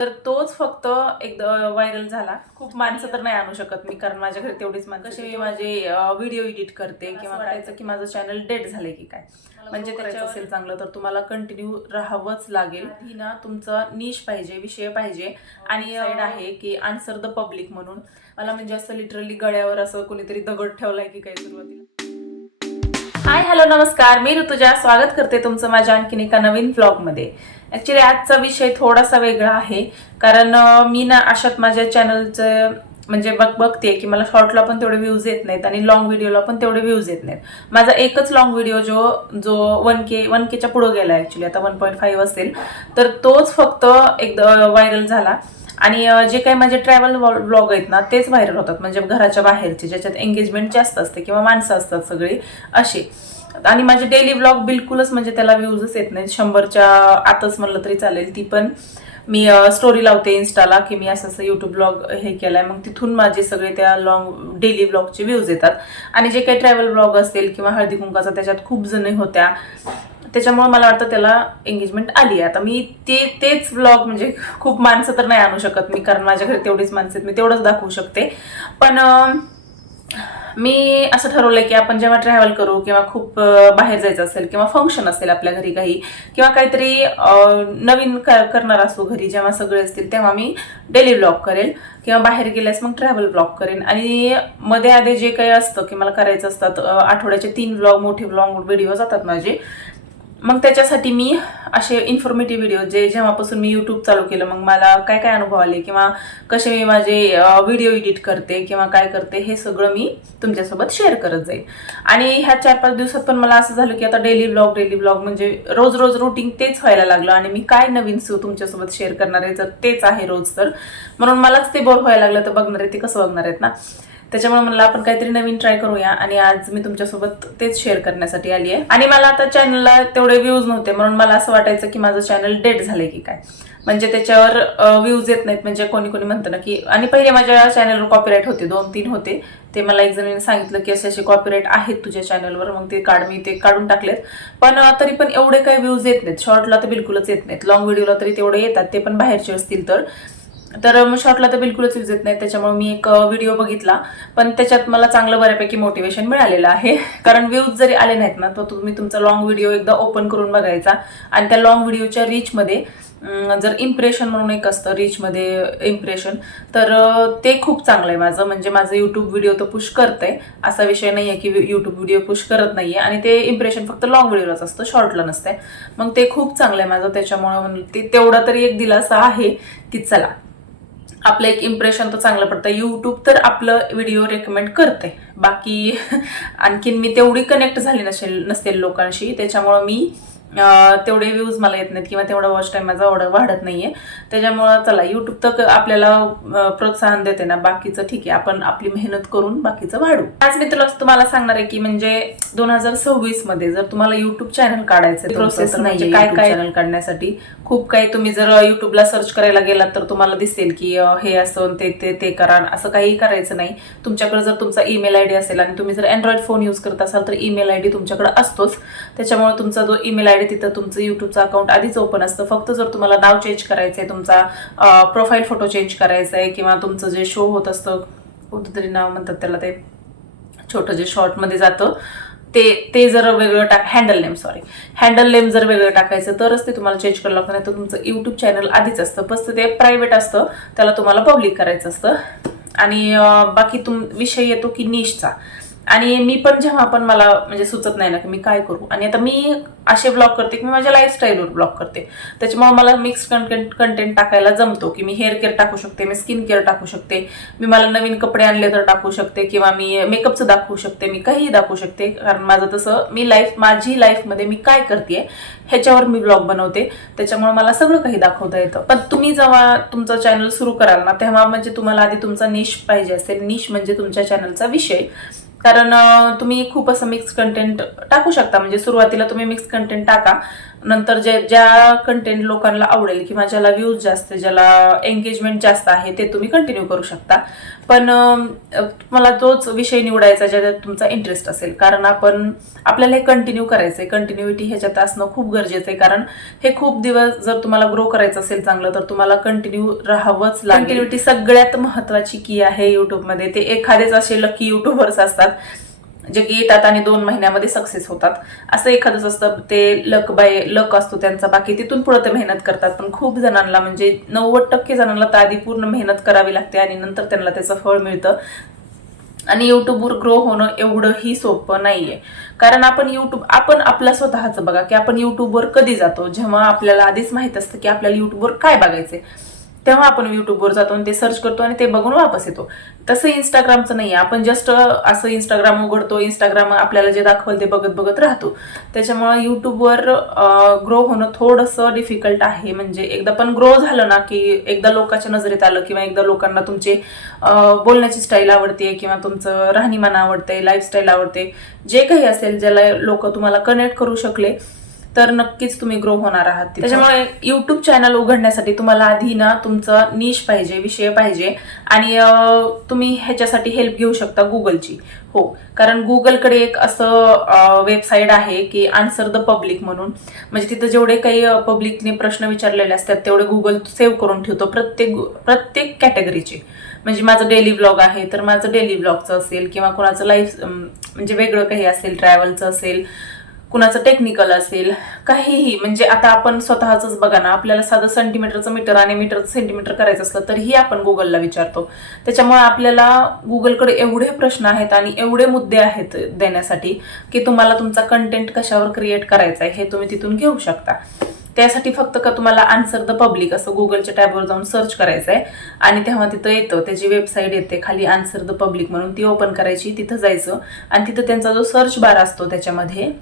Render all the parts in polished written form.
तर तोच फक्त एकदा व्हायरल झाला. खूप माणसं तर नाही आणू शकत मी, कारण माझ्या घरी तेवढीच माणसं. कशी मी माझे व्हिडिओ एडिट करते किंवा वाटायचं की माझं चॅनल डेड झालंय की काय, म्हणजे करायचं असेल चांगलं तर तुम्हाला कंटिन्यू राहावंच लागेल. ही ना तुमचं निश पाहिजे, विषय पाहिजे. आणि साईड आहे की आन्सर द पब्लिक म्हणून. मला म्हणजे असं लिटरली गळ्यावर असं कोणीतरी दगड ठेवलाय की काय सुरुवातीला. हाय हॅलो नमस्कार, मी ऋतुजा स्वागत करते तुमचं माझ्या आणखीन एका नवीन व्लॉगमध्ये. ऍक्च्युली आजचा विषय थोडासा वेगळा आहे, कारण मी ना अशात माझ्या चॅनलचं म्हणजे बघते की मला शॉर्टला पण तेवढे व्ह्यूज येत नाहीत आणि लॉंग व्हिडिओला पण तेवढे व्ह्यूज येत नाहीत. माझा एकच लॉंग व्हिडिओ जो 1Kच्या पुढे गेला, ऍक्च्युली आता 1.5 असेल, तर तोच फक्त एकदा व्हायरल झाला. आणि जे काही माझे ट्रॅव्हल व्लॉग आहेत ना तेच व्हायरल होतात, म्हणजे घराच्या बाहेरचे, ज्याच्यात एंगेजमेंट जास्त असते किंवा माणसं असतात सगळी असे. आणि माझे डेली व्लॉग बिलकुलच म्हणजे त्याला व्ह्यूजच येत नाहीत. 100च्या आतच म्हणलं तरी चालेल. ती पण मी स्टोरी लावते इन्स्टाला की मी असं युट्यूब ब्लॉग हे केलाय, मग तिथून माझे सगळे त्या लॉंग डेली ब्लॉगचे व्ह्यूज येतात. आणि जे काही ट्रॅव्हल ब्लॉग असतील किंवा हळदी कुंकाचा त्याच्यात खूप जण होत्या, त्याच्यामुळे मला वाटतं त्याला एंगेजमेंट आली. आता मी तेच व्लॉग म्हणजे खूप माणसं तर नाही आणू शकत मी, कारण माझ्या घरी तेवढीच माणसं आहेत, मी तेवढंच दाखवू शकते. पण मी असं ठरवलंय की आपण जेव्हा ट्रॅव्हल करू किंवा खूप बाहेर जायचं असेल किंवा फंक्शन असेल आपल्या घरी काही, किंवा काहीतरी नवीन करणार असू घरी, जेव्हा सगळे असतील तेव्हा मी डेली ब्लॉग करेल, किंवा बाहेर गेल्यास मग ट्रॅव्हल ब्लॉग करेन. आणि मध्ये आधी जे काही असतं की मला करायचं असतात, आठवड्याचे 3 ब्लॉग, मोठे ब्लॉग व्हिडिओ जातात माझे, मग त्याच्यासाठी मी असे इन्फॉर्मेटिव्ह व्हिडिओ जेव्हापासून मी युट्यूब चालू केलं, मग मला काय काय अनुभव आले किंवा कसे मी माझे व्हिडिओ एडिट करते किंवा काय करते, हे सगळं मी तुमच्यासोबत शेअर करत जाईल. आणि ह्या 4-5 दिवसात पण मला असं झालं की आता डेली ब्लॉग म्हणजे रोज रोज रुटीन तेच व्हायला लागलं. आणि मी काय नवीन तुमच्यासोबत शेअर करणार आहे जर तेच आहे रोज, तर म्हणून मलाच ते बोर व्हायला लागलं. तर बघणार आहे ते कसं बघणार आहेत ना, त्याच्यामुळे म्हणलं आपण काहीतरी नवीन ट्राय करूया. आणि आज मी तुमच्यासोबत तेच शेअर करण्यासाठी आली आहे. आणि मला आता चॅनलला तेवढे व्ह्यूज नव्हते, म्हणून मला असं वाटायचं की माझं चॅनल डेड झालंय की काय, म्हणजे त्याच्यावर व्ह्यूज येत नाहीत. म्हणजे कोणी म्हणतं ना की, आणि पहिले माझ्या चॅनलवर कॉपीराईट होते, 2-3 होते. ते मला एक जणीने सांगितलं की असे कॉपीराईट आहेत तुझ्या चॅनलवर, मग ते मी ते काढून टाकलेत. पण तरी पण एवढे काही व्ह्यूज येत नाहीत. शॉर्टला तर बिलकुलच येत नाहीत, लॉंग व्हिडिओला तरी तेवढे येतात, ते पण बाहेरचे असतील तर मग शॉर्टला तर बिलकुलच यूज येत नाही. त्याच्यामुळे मी एक व्हिडिओ बघितला, पण त्याच्यात मला चांगलं बऱ्यापैकी मोटिवेशन मिळालेलं आहे. कारण व्ह्यूज जरी आले नाहीत ना, तर तुम्ही तुमचा लॉंग व्हिडिओ एकदा ओपन करून बघायचा. आणि त्या लॉंग व्हिडिओच्या रीचमध्ये जर इम्प्रेशन म्हणून एक असतं, रीचमध्ये इम्प्रेशन, तर ते खूप चांगलं आहे माझं. म्हणजे माझं युट्यूब व्हिडिओ तो पुश करतंय, असा विषय नाही आहे की युट्यूब व्हिडिओ पुश करत नाहीये. आणि ते इम्प्रेशन फक्त लॉंग व्हिडिओलाच असतं, शॉर्टला नसतंय. मग ते खूप चांगलं आहे माझं. त्याच्यामुळे ते तेवढा तरी एक दिलासा आहे की चला आपलं एक इम्प्रेशन तर चांगलं पडतं. युट्यूब तर आपलं व्हिडिओ रेकमेंड करते, बाकी आणखीन मी तेवढी कनेक्ट झाली नसेल लोकांशी, त्याच्यामुळं मी तेवढे व्ह्यूज मला येत नाहीत किंवा तेवढा वॉच टाइम माझा वाढत नाहीये. त्याच्यामुळं चला युट्यूब तर आपल्याला प्रोत्साहन देते ना, बाकीचं ठीक आहे, आपण आपली मेहनत करून बाकीचं वाढू. आज मी तुम्हाला सांगणार आहे की म्हणजे 2026 मध्ये जर तुम्हाला युट्यूब चॅनल काढायचं प्रोसेस नाही, काय चॅनल काढण्यासाठी खूप काही, तुम्ही जर युट्यूबला सर्च करायला गेलात तर तुम्हाला दिसेल की हे असं ते करा, असं काही करायचं नाही. तुमच्याकडे जर तुमचा ईमेल आयडी असेल आणि तुम्ही जर अँड्रॉइड फोन यूज करत असाल तर ईमेल आयडी तुमच्याकडे असतोच. त्याच्यामुळे तुमचा जो ईमेल आयडी तिथं तुमचं युट्यूबचं अकाउंट आधीच ओपन असतं. फक्त जर तुम्हाला नाव चेंज करायचंय, तुमचा प्रोफाईल फोटो चेंज करायचा आहे, किंवा तुमचं जे शो होत असतं, कोणतं तरी नाव म्हणतात त्याला, ते छोटं जे शॉर्टमध्ये जातं ते जर वेगळं हँडल नेम जर वेगळं टाकायचं तरच ते तुम्हाला चेंज करावं लागतं. नाही तर तुमचं युट्यूब चॅनल आधीच असतं, बस ते प्रायव्हेट असतं, त्याला तुम्हाला पब्लिक करायचं असतं. आणि बाकी विषय येतो की निशचा. आणि मी पण जेव्हा पण मला म्हणजे सुचत नाही ना की मी काय करू, आणि आता मी असे ब्लॉग करते की मी माझ्या लाईफस्टाईलवर ब्लॉग करते, त्याच्यामुळे मला मिक्स कंटेंट टाकायला जमतो. की मी हेअर केअर टाकू शकते, मी स्किन केअर टाकू शकते, मी मला नवीन कपडे आणले तर टाकू शकते, किंवा मी मेकअपचं दाखवू शकते, मी काहीही दाखवू शकते. कारण माझं तसं माझी लाईफमध्ये मी काय करते ह्याच्यावर मी ब्लॉग बनवते, त्याच्यामुळे मला सगळं काही दाखवता येतं. पण तुम्ही जेव्हा तुमचं चॅनल सुरू कराल ना, तेव्हा म्हणजे तुम्हाला आधी तुमचा निश पाहिजे असेल. निश म्हणजे तुमच्या चॅनलचा विषय. कारण तुम्ही खूप असं मिक्स कंटेंट टाकू शकता. म्हणजे सुरुवातीला तुम्ही मिक्स कंटेंट टाका, नंतर ज्या कंटेंट लोकांना आवडेल किंवा ज्याला व्ह्यूज जास्त, ज्याला एंगेजमेंट जास्त आहे ते तुम्ही कंटिन्यू करू शकता. पण तुम्हाला तोच विषय निवडायचा ज्याच्यात तुमचा इंटरेस्ट असेल, कारण आपल्याला हे कंटिन्यू करायचंय. कंटिन्युटी ह्याच्यात असणं खूप गरजेचं आहे, कारण हे खूप दिवस जर तुम्हाला ग्रो करायचं असेल चांगलं, तर तुम्हाला कंटिन्यू राहावंच लागेल. कंटिन्युटी सगळ्यात महत्वाची की आहे युट्यूबमध्ये. ते एखादेच असे लकी युट्यूबर्स असतात जे की येतात आणि 2 महिन्यामध्ये सक्सेस होतात. असं एखादंच असतं, ते लक असतो त्यांचा. बाकी तिथून पुढे ते मेहनत करतात. पण खूप जणांना, म्हणजे 90% जणांना तर आधी पूर्ण मेहनत करावी लागते आणि नंतर त्यांना त्याचं फळ मिळतं. आणि युट्यूबवर ग्रो होणं एवढंही सोपं नाहीये, कारण आपण आपल्या स्वतःचं बघा की आपण युट्यूबवर कधी जातो, जेव्हा आपल्याला आधीच माहित असतं की आपल्याला युट्यूबवर काय बघायचंय, तेव्हा आपण युट्यूबवर जातो आणि ते सर्च करतो आणि ते बघून वापस येतो. तसं इंस्टाग्रामचं नाही. आपण जस्ट असं इंस्टाग्राम उघडतो, इंस्टाग्राम आपल्याला जे दाखवलं ते बघत बघत राहतो. त्याच्यामुळे युट्यूबवर ग्रो होणं थोडंसं डिफिकल्ट आहे. म्हणजे एकदा पण ग्रो झालं ना, की एकदा लोकांच्या नजरेत आलं, किंवा एकदा लोकांना तुमचे बोलण्याची स्टाईल आवडते, किंवा तुमचं राहणीमान आवडते, लाईफस्टाईल आवडते, जे काही असेल ज्याला लोक तुम्हाला कनेक्ट करू शकले, तर नक्कीच तुम्ही ग्रो होणार आहात. त्याच्यामुळे युट्यूब चॅनल उघडण्यासाठी तुम्हाला आधी ना तुमचा निश पाहिजे, विषय पाहिजे, आणि तुम्ही ह्याच्यासाठी हेल्प घेऊ शकता गुगलची. हो, कारण गुगलकडे एक असं वेबसाईट आहे की आन्सर द पब्लिक म्हणून. म्हणजे तिथं जेवढे काही पब्लिकने प्रश्न विचारलेले असतात तेवढे गुगल सेव्ह करून ठेवतो प्रत्येक कॅटेगरीचे. म्हणजे माझं डेली ब्लॉग आहे तर माझं डेली ब्लॉगचं असेल, किंवा कोणाचं लाईफ म्हणजे वेगळं काही असेल, ट्रॅव्हलचं असेल, कुणाचं टेक्निकल असेल, काहीही. म्हणजे आता आपण स्वतःच बघा ना, आपल्याला साधं सेंटीमीटरचं मीटर आणि मीटरचं सेंटीमीटर करायचं असलं तरीही आपण गुगलला विचारतो. त्याच्यामुळे आपल्याला गुगलकडे एवढे प्रश्न आहेत आणि एवढे मुद्दे आहेत देण्यासाठी की तुम्हाला तुमचा कंटेंट कशावर क्रिएट करायचा आहे हे तुम्ही तिथून घेऊ शकता. त्यासाठी फक्त का तुम्हाला आन्सर द पब्लिक असं गुगलच्या टॅबवर जाऊन सर्च करायचं आहे, आणि तेव्हा तिथं येतं, त्याची वेबसाईट येते खाली आन्सर द पब्लिक म्हणून. ती ओपन करायची, तिथं जायचं, आणि तिथं त्यांचा जो सर्च बार असतो त्याच्यामध्ये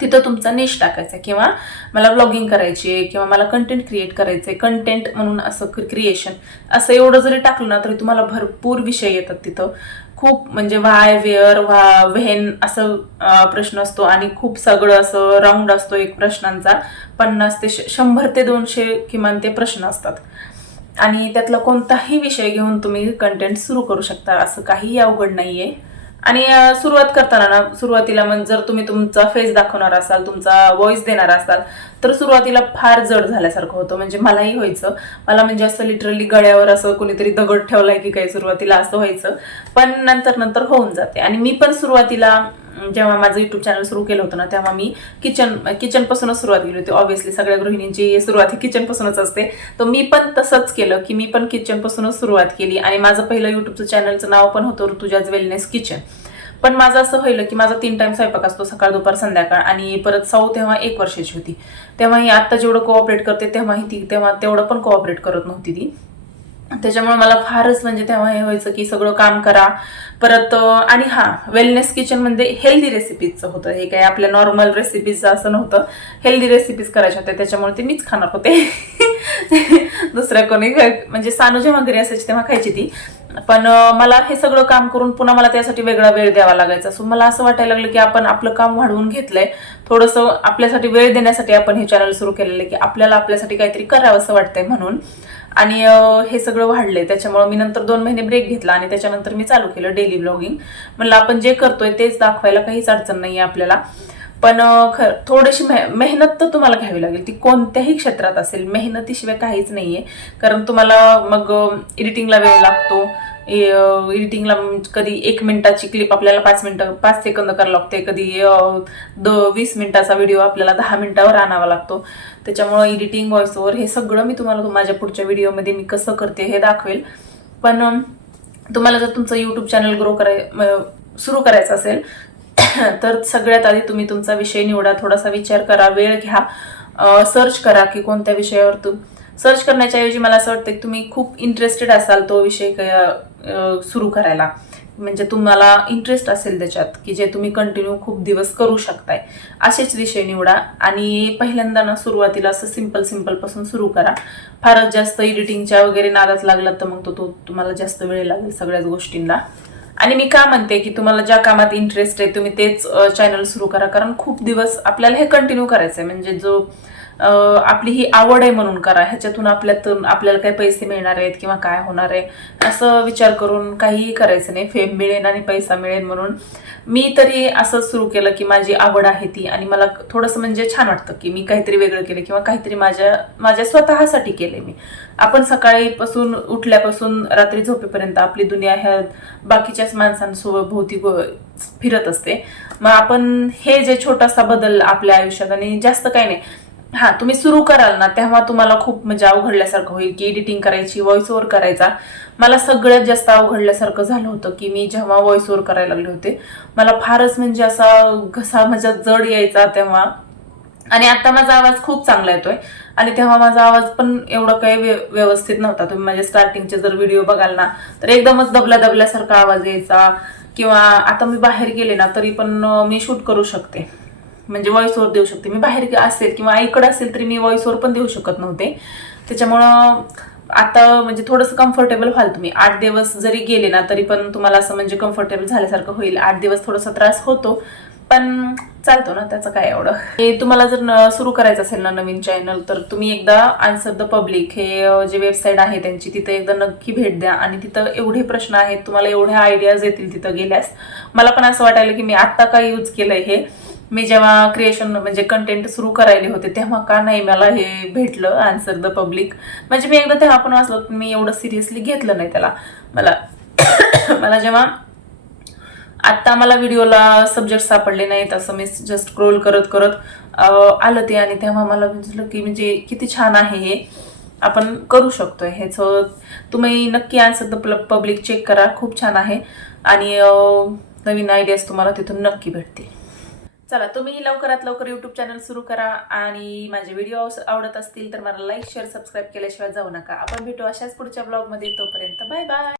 तिथं तुमचा निश टाकायचा, किंवा मला ब्लॉगिंग करायची आहे, किंवा मला कंटेंट क्रिएट करायचंय, कंटेंट म्हणून असं क्रिएशन, असं एवढं जरी टाकलं ना तरी तुम्हाला भरपूर विषय येतात तिथं. खूप म्हणजे व्हाय, वेअर, व्हेन असं प्रश्न असतो, आणि खूप सगळं असं राऊंड असतो एक प्रश्नांचा. 50 ते 100 ते 200 किमान ते प्रश्न असतात, आणि त्यातला कोणताही विषय घेऊन तुम्ही कंटेंट सुरू करू शकता. असं काहीही अवघड नाहीये. आणि सुरुवात करताना ना, सुरुवातीला म्हणजे जर तुम्ही तुमचा फेस दाखवणार असाल, तुमचा व्हॉइस देणार असाल, तर सुरुवातीला फार जड झाल्यासारखं होतं. म्हणजे मलाही व्हायचं. मला म्हणजे असं लिटरली गळ्यावर असं कोणीतरी दगड ठेवलाय की काही, सुरुवातीला असं व्हायचं. पण नंतर होऊन जाते. आणि मी पण सुरुवातीला जेव्हा माझं युट्यूब चॅनल सुरू केलं होतं ना, तेव्हा मी किचन पासूनच सुरुवात केली होती. ऑब्व्हियसली सगळ्या गृहिणींची सुरुवात ही किचन पासूनच असते. तर मी पण तसंच केलं की मी पण किचन पासूनच सुरुवात केली. आणि माझं पहिलं युट्यूबचं चॅनलचं नाव पण होतं ऋतुजाज वेलनेस किचन. पण माझं असं व्हायलं की माझा 3 टाइम स्वयंपाक असतो, सकाळ, दुपार, संध्याकाळ. आणि परत सौ तेव्हा 1 वर्षाची होती. तेव्हा ही आता जेवढं कोऑपरेट करते तेव्हा तेवढं पण कोऑपरेट करत नव्हती ती. त्याच्यामुळे मला फारच म्हणजे तेव्हा हे व्हायचं की सगळं काम करा परत. आणि वेलनेस किचन म्हणजे हेल्दी रेसिपीजचं होतं. हे काही आपल्या नॉर्मल रेसिपीजचं असं नव्हतं, हेल्दी रेसिपीज करायच्या होत्या. त्याच्यामुळे ते मीच खाणार होते. दुसऱ्या कोणी, म्हणजे सानू जेव्हा घरी असायची तेव्हा खायची ती. पण मला हे सगळं काम करून पुन्हा मला त्यासाठी वेगळा वेळ द्यावा लागायचा. सो मला असं वाटायला लागलं की आपण आपलं काम वाढवून घेतलंय, थोडंसं आपल्यासाठी वेळ देण्यासाठी आपण हे चॅनल सुरू केलेलं आहे, की आपल्यासाठी काहीतरी करावं असं वाटतंय म्हणून. आणि हे सगळं वाढलंय. त्याच्यामुळे मी नंतर 2 महिने ब्रेक घेतला, आणि त्याच्यानंतर मी चालू केलं डेली ब्लॉगिंग. म्हणलं आपण जे करतोय तेच दाखवायला काहीच अडचण नाहीये आपल्याला. पण थोडीशी मेहनत तर तुम्हाला घ्यावी लागेल. ती कोणत्याही क्षेत्रात असेल, मेहनतीशिवाय काहीच नाहीये. कारण तुम्हाला मग एडिटिंगला वेळ लागतो. एडिटिंगला कधी 1 मिनिटाची क्लिप आपल्याला 5 सेकंद करायला लागते, कधी 20 मिनिटाचा व्हिडिओ आपल्याला 10 मिनिटावर आणावा लागतो. त्याच्यामुळे एडिटिंग, व्हॉइस ओव्हर हे सगळं मी तुम्हाला माझ्या पुढच्या व्हिडिओमध्ये मी कसं करते हे दाखवेल. पण तुम्हाला जर तुमचं युट्यूब चॅनल सुरू करायचं असेल तर सगळ्यात आधी तुम्ही तुमचा विषय निवडा, थोडासा विचार करा, वेळ घ्या, सर्च करा की कोणत्या विषयावर सर्च करण्याच्या ऐवजी मला असं वाटतं की तुम्ही खूप इंटरेस्टेड असाल तो विषय सुरू करायला. म्हणजे तुम्हाला इंटरेस्ट असेल त्याच्यात की जे तुम्ही कंटिन्यू खूप दिवस करू शकताय, असेच विषय निवडा. आणि पहिल्यांदा ना सुरुवातीला असं सिंपल पासून सुरू करा. फारच जास्त एडिटिंगच्या वगैरे नादात लागला तर मग तुम्हाला जास्त वेळ लागेल सगळ्याच गोष्टींना. आणि मी का म्हणते की तुम्हाला ज्या कामात इंटरेस्ट आहे तुम्ही तेच चॅनल सुरू करा, कारण खूप दिवस आपल्याला हे कंटिन्यू करायचंय. म्हणजे जो आपली ही आवड आहे म्हणून करा. ह्याच्यातून आपल्याला काही पैसे मिळणार आहेत किंवा काय होणार आहे असं विचार करून काहीही करायचं नाही. फेम मिळेल आणि पैसा मिळेल म्हणून. मी तरी असं सुरू केलं की माझी आवड आहे ती, आणि मला थोडंसं म्हणजे छान वाटतं की मी काहीतरी वेगळं केलं किंवा काहीतरी माझ्या स्वतःसाठी केले मी. आपण सकाळीपासून उठल्यापासून रात्री झोपेपर्यंत आपली दुनिया ह्या बाकीच्याच माणसांसोबत भोवती फिरत असते. मग आपण हे जे छोटासा बदल आपल्या आयुष्यात, आणि जास्त काही नाही, हा तुम्ही सुरू कराल ना तेव्हा तुम्हाला खूप म्हणजे अवघडल्यासारखं होईल की एडिटिंग करायची, व्हॉइस ओव्हर करायचा. मला सगळ्यात जास्त अवघडल्यासारखं झालं होतं की मी जेव्हा व्हॉइस ओव्हर करायला लागले होते, मला फारच म्हणजे असा घसा माझा जड यायचा तेव्हा. आणि आता माझा आवाज खूप चांगला येतोय, आणि तेव्हा माझा आवाज पण एवढा काही व्यवस्थित नव्हता. तुम्ही माझे स्टार्टिंगचे जर व्हिडिओ बघाल ना तर एकदमच दबल्यासारखा आवाज यायचा. किंवा आता मी बाहेर गेले ना तरी पण मी शूट करू शकते, म्हणजे व्हॉइस ओव्हर देऊ शकते. मी बाहेर असेल किंवा आईकडे असेल तरी मी व्हॉइस ओव्हर पण देऊ शकत नव्हते. त्याच्यामुळं आता म्हणजे थोडंसं कम्फर्टेबल व्हाल तुम्ही. 8 दिवस जरी गेले ना तरी पण तुम्हाला असं म्हणजे कम्फर्टेबल झाल्यासारखं होईल. 8 दिवस थोडासा त्रास होतो पण चालतो ना, त्याचं काय एवढं. हे तुम्हाला जर सुरू करायचं असेल ना नवीन चॅनल, तर तुम्ही एकदा आन्सर द पब्लिक हे जे वेबसाईट आहे त्यांची, तिथे एकदा नक्की भेट द्या. आणि तिथं एवढे प्रश्न आहेत, तुम्हाला एवढ्या आयडियाज येतील तिथं गेल्यास. मला पण असं वाटायला की मी आत्ता काय यूज केलंय हे. मी जेव्हा क्रिएशन म्हणजे कंटेंट सुरू करायले होते तेव्हा का नाही मला हे भेटलं आन्सर द पब्लिक. म्हणजे मी एकदा तेव्हा पण वाचलं, मी एवढं सिरियसली घेतलं नाही त्याला. मला जेव्हा आता मला व्हिडिओला सब्जेक्ट सापडले नाहीत, असं मी जस्ट स्क्रोल करत करत आलं ते, आणि तेव्हा मला म्हटलं की म्हणजे किती छान आहे हे, आपण करू शकतोय हेच. तुम्ही नक्की आन्सर द पब्लिक चेक करा, खूप छान आहे. आणि नवीन आयडियाज तुम्हाला तिथून नक्की भेटतील. चला, तुम्ही लवकरात लवकर युट्यूब चॅनल सुरू करा, आणि माझे व्हिडिओ आवडत असतील तर मला लाईक, शेअर, सबस्क्राईब केल्याशिवाय जाऊ नका. आपण भेटू अशाच पुढच्या ब्लॉगमध्ये. तोपर्यंत बाय बाय.